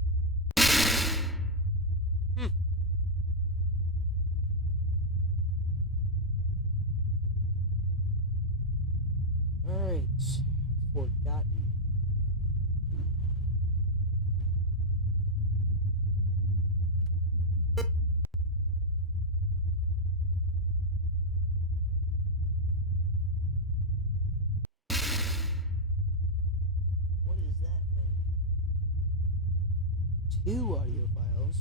Alright. Forgotten. What is that thing? 2 audio files.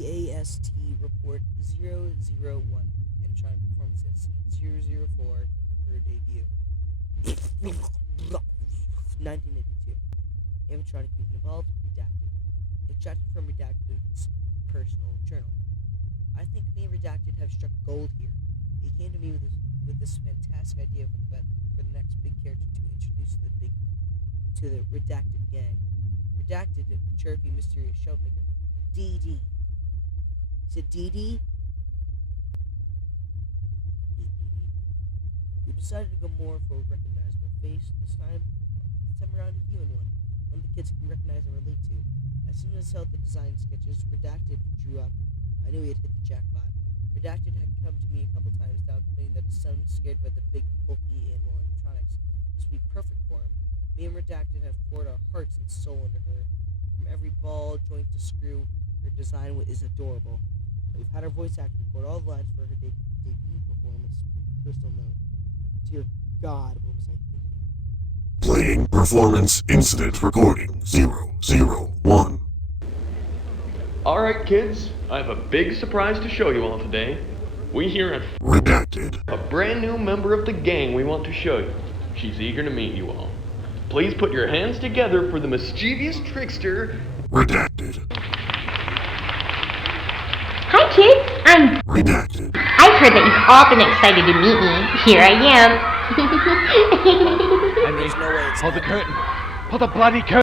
FEAST report 001 and Chime Performance Incident 004 her debut. 1982. Animatronic mutant involved, redacted. Extracted from Redacted's personal journal. I think me and Redacted have struck gold here. He came to me with this fantastic idea for the next big character to introduce to the Redacted gang. Redacted, the chirpy, mysterious shelfmaker. DD. Is it DD? We decided to go more for a recognizable face this time around a human one the kids can recognize and relate to. As soon as I saw the design sketches Redacted drew up, I knew he had hit the jackpot. Redacted had come to me a couple times now complaining that his son was scared by the big, bulky animal animatronics. This would be perfect for him. Me and Redacted have poured our hearts and soul into her. From every ball, joint to screw, her design is adorable. We've had our voice actor record all the lines for her debut performance. Personal note. Dear God, what was I thinking? Playing performance incident recording 001. Alright, kids, I have a big surprise to show you all today. We here at Redacted. a brand new member of the gang we want to show you. She's eager to meet you all. Please put your hands together for the mischievous trickster. Redacted. Hi kids, I'm... Redacted. I've heard that you've all been excited to meet me. Here I am. There's no way it's Pull the curtain. Pull the bloody curtain.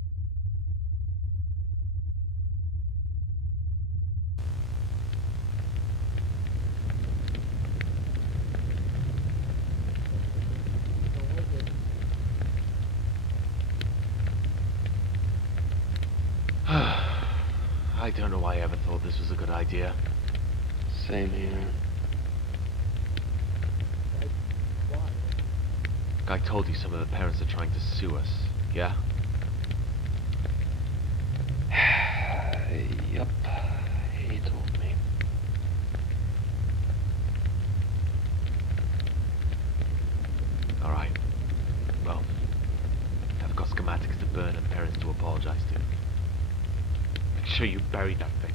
I don't know why I ever thought this was a good idea. Same here. Why? I told you some of the parents are trying to sue us, yeah? Yup. He told me. Alright. Well, I've got schematics to burn and parents to apologize to. Make sure you bury that thing.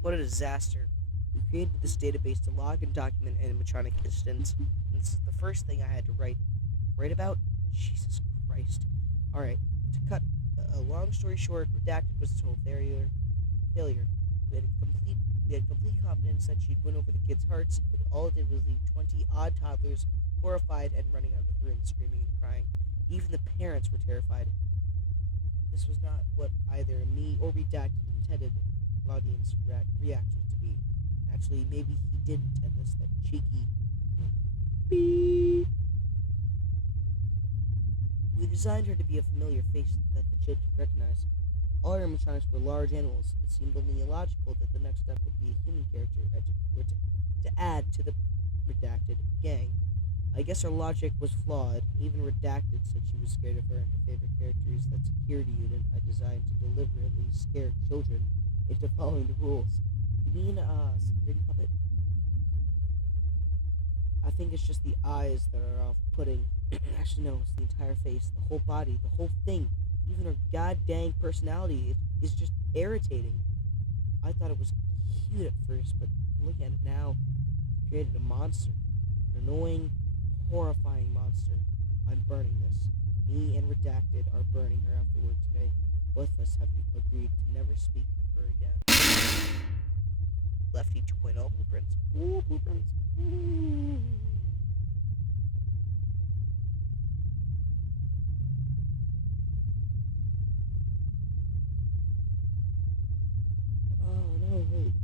What a disaster. We created this database to log and document animatronic incidents. And this is the first thing I had to write about? Jesus Christ. Alright, to cut a long story short, Redacted was a total failure. We had complete confidence that she'd win over the kids' hearts, but all it did was leave 20 odd toddlers horrified and running out of the room screaming and crying. Even the parents were terrified. This was not what either me or Redacted intended audience reactions to be. Actually, maybe he did intend this, that cheeky beep. We designed her to be a familiar face that the children recognized. All our animatronics were large animals. It seemed only illogical that the next step would be a human character to add to the Redacted gang. I guess our logic was flawed. Even Redacted said she was scared of her, and her favorite character is that security unit I designed to deliberately scare children into following the rules. You mean, security puppet? I think it's just the eyes that are off-putting. Actually, no, it's the entire face, the whole body, the whole thing. Even her goddamn personality is just irritating. I thought it was cute at first, but looking at it now, it created a monster. An annoying, horrifying monster. I'm burning this. Me and Redacted are burning her after work today. Both of us have agreed to never speak of her again. Lefty 2.0 blueprints. Ooh, blueprints. Oh, no, wait.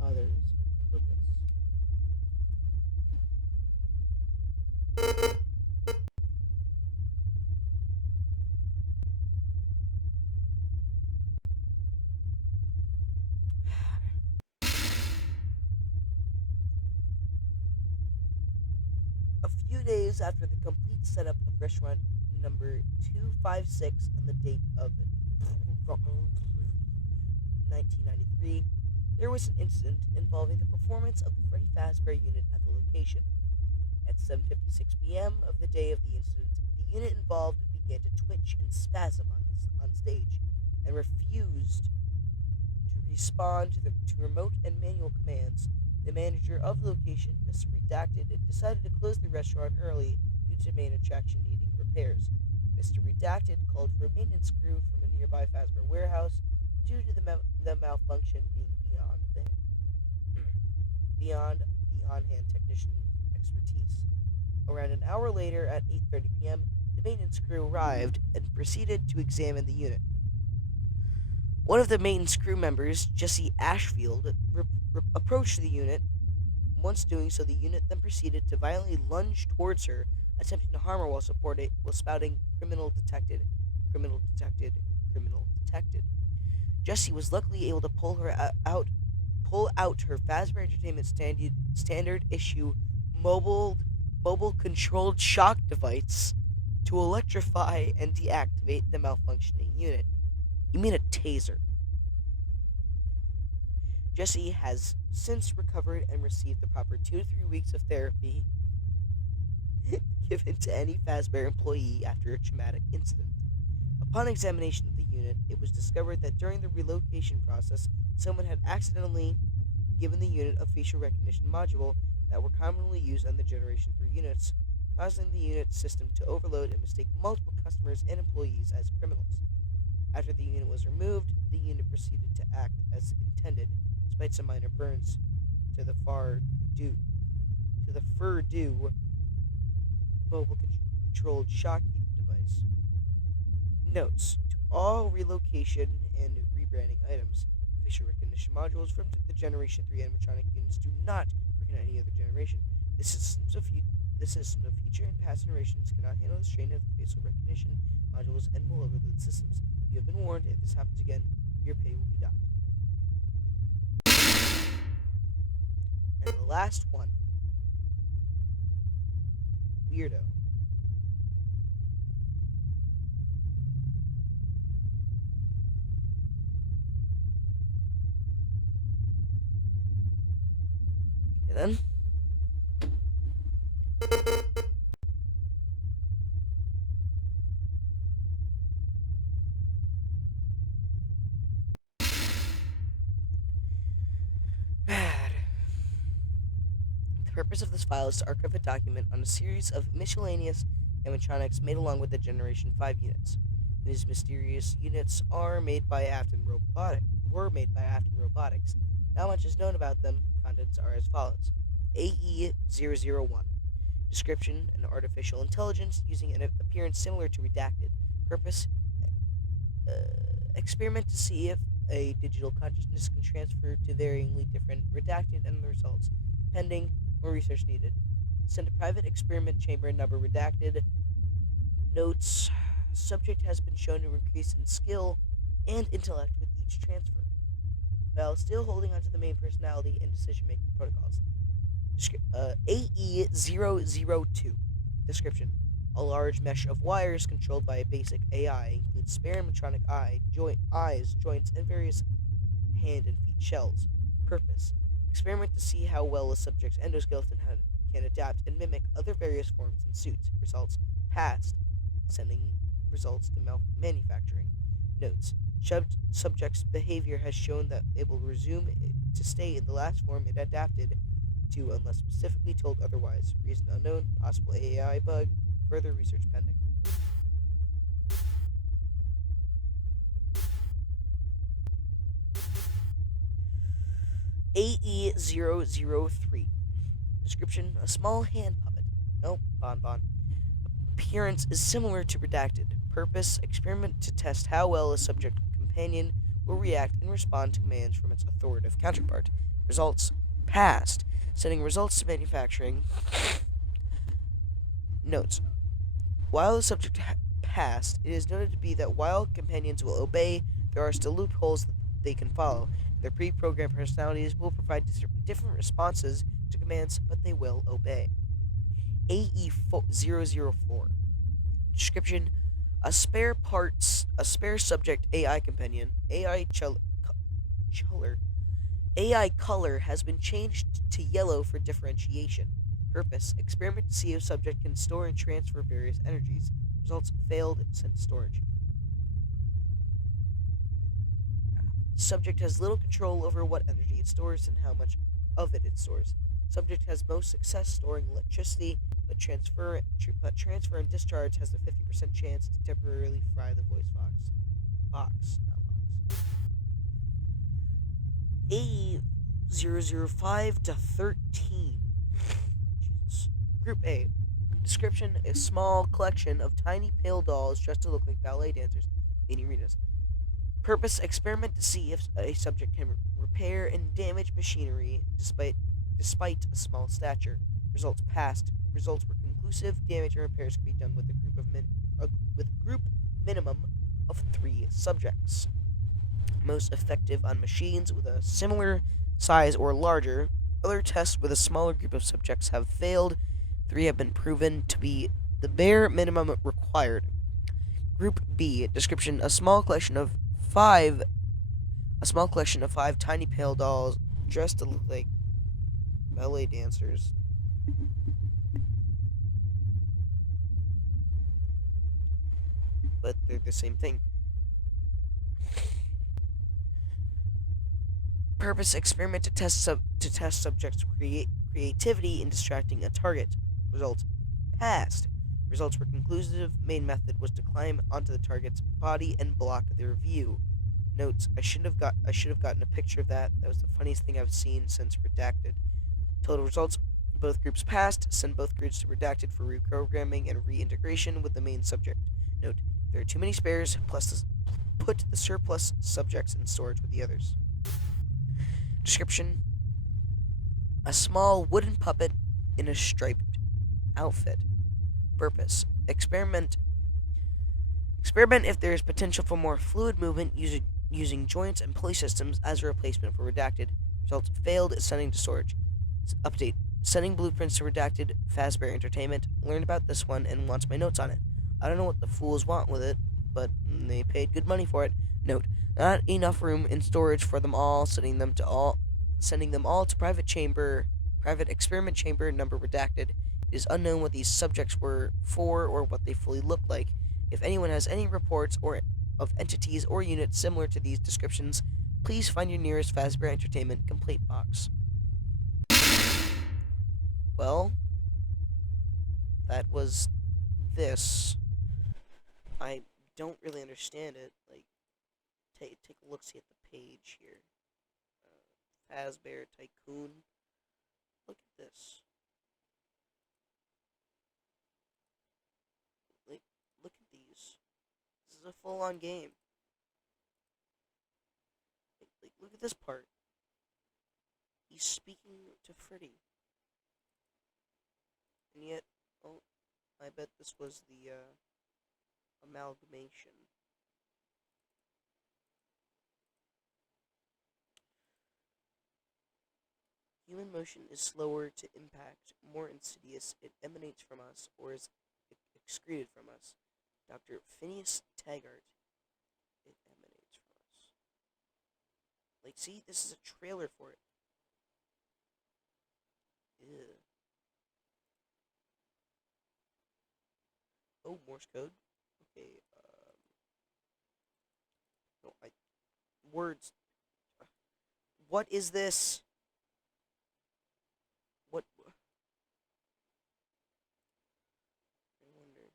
Oh, there it is. Purpose. A few days after the complete setup of restaurant number 256 on the date of 1993, there was an incident involving the performance of the Freddy Fazbear unit at the location. At 7:56 p.m. of the day of the incident, the unit involved began to twitch and spasm on stage and refused to respond to remote and manual commands. The manager of the location, Mr. Redacted, decided to close the restaurant early due to main attraction needing repairs. Mr. Redacted called for a maintenance crew from a nearby Fazbear warehouse due to the malfunction being beyond the on-hand technician's expertise. Around an hour later, at 8:30 p.m., the maintenance crew arrived and proceeded to examine the unit. One of the maintenance crew members, Jesse Ashfield, approached the unit. Once doing so, the unit then proceeded to violently lunge towards her, attempting to harm her while spouting "criminal detected, criminal detected, criminal detected." Jesse was luckily able to pull out her Fazbear Entertainment standard issue mobile controlled shock device to electrify and deactivate the malfunctioning unit. You mean a taser? Jesse has since recovered and received the proper 2 to 3 weeks of therapy given to any Fazbear employee after a traumatic incident. Upon examination of the unit, it was discovered that during the relocation process, someone had accidentally given the unit a facial recognition module that were commonly used on the Generation 3 units, causing the unit system to overload and mistake multiple customers and employees as criminals. After the unit was removed, the unit proceeded to act as intended, despite some minor burns to the fur-due mobile controlled shock device. Notes: to all relocation and rebranding items. Facial recognition modules from the Generation 3 animatronic units do not work in any other generation. The systems of future and past generations cannot handle the strain of facial recognition modules and will overload systems. You have been warned. If this happens again, your pay will be docked. And the last one, Weirdo. Okay, then. Bad. The purpose of this file is to archive a document on a series of miscellaneous animatronics made along with the Generation 5 units. These mysterious units were made by Afton Robotics. Not much is known about them. Contents are as follows. AE-001. Description: an artificial intelligence using an appearance similar to Redacted. Purpose: uh, experiment to see if a digital consciousness can transfer to varyingly different Redacted and the results. Pending, more research needed. Send a private experiment chamber number Redacted. Notes: subject has been shown to increase in skill and intellect with each transfer, while still holding onto the main personality and decision-making protocols. AE-002. Description: a large mesh of wires controlled by a basic AI includes spare animatronic eyes, joints, and various hand and feet shells. Purpose: experiment to see how well a subject's endoskeleton can adapt and mimic other various forms and suits. Results: passed. Sending results to manufacturing. Notes: subject's behavior has shown that it will resume to stay in the last form it adapted to unless specifically told otherwise. Reason unknown. Possible AI bug. Further research pending. AE-003. Description: a small hand puppet. No, bonbon. Appearance is similar to Redacted. Purpose: experiment to test how well a subject companion will react and respond to commands from its authoritative counterpart. Results: passed. Sending results to manufacturing. Notes: while the subject passed, it is noted to be that while companions will obey, there are still loopholes that they can follow. Their pre-programmed personalities will provide different responses to commands, but they will obey. AE-004. Description: a spare subject AI companion, AI color has been changed to yellow for differentiation. Purpose: experiment to see if subject can store and transfer various energies. Results: failed, sent to storage. Subject has little control over what energy it stores and how much of it stores. Subject has most success storing electricity, but transfer and discharge has a 50% chance to temporarily fry the voice box. A005 to 13. Jesus. Group A. Description: a small collection of tiny pale dolls dressed to look like ballet dancers, meaning arenas. Purpose: experiment to see if a subject can repair and damage machinery despite a small stature. Results: passed. Results were conclusive. Damage and repairs can be done with a group minimum of 3 subjects. Most effective on machines with a similar size or larger. Other tests with a smaller group of subjects have failed. 3 have been proven to be the bare minimum required. Group B. Description: a small collection of 5 tiny pale dolls dressed to look like ballet dancers. But they're the same thing. Purpose: experiment to test subjects' creativity in distracting a target. Results: passed. Results were conclusive. Main method was to climb onto the target's body and block their view. Notes: I should have gotten a picture of that. That was the funniest thing I've seen since Redacted. Total results: both groups passed. Send both groups to Redacted for reprogramming and reintegration with the main subject. Note: there are too many spares. Plus put the surplus subjects in storage with the others. Description: a small wooden puppet in a striped outfit. Purpose: experiment if there is potential for more fluid movement using joints and pulley systems as a replacement for redacted. Result: failed sending to storage. Update: sending blueprints to redacted Fazbear Entertainment. Learned about this one and wants my notes on it. I don't know what the fools want with it, but they paid good money for it. Note: not enough room in storage for them all. Sending them all to private experiment chamber number redacted. It is unknown what these subjects were for or what they fully look like. If anyone has any reports of entities or units similar to these descriptions, please find your nearest Fazbear Entertainment complaint box. Well, that was this. I don't really understand it. Like, take a look, see at the page here. Fazbear Tycoon. Look at this. Like, look at these. This is a full-on game. Like, look at this part. He's speaking to Freddy. And yet, oh, I bet this was the, amalgamation. Human motion is slower to impact, more insidious, it emanates from us, or is excreted from us. Dr. Phineas Taggart, it emanates from us. Like, see, this is a trailer for it. Ew. Oh, Morse code. Okay, no, words. What is this? What? I wonder.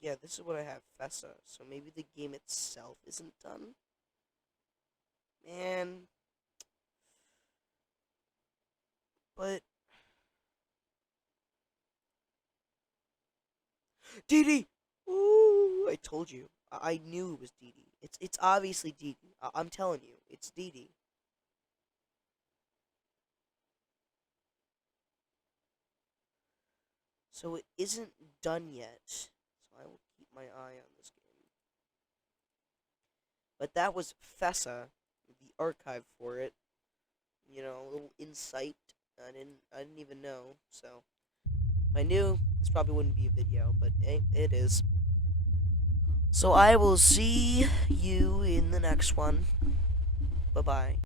Yeah, this is what I have, FESA. So maybe the game itself isn't done? Man. But... Dee Dee! Ooh, I told you. I knew it was Dee Dee. It's obviously Dee Dee. I'm telling you, it's Dee Dee. So it isn't done yet. So I will keep my eye on this game. But that was FESA, the archive for it. You know, a little insight. I didn't even know. So if I knew, this probably wouldn't be a video, but it is. So I will see you in the next one. Bye-bye.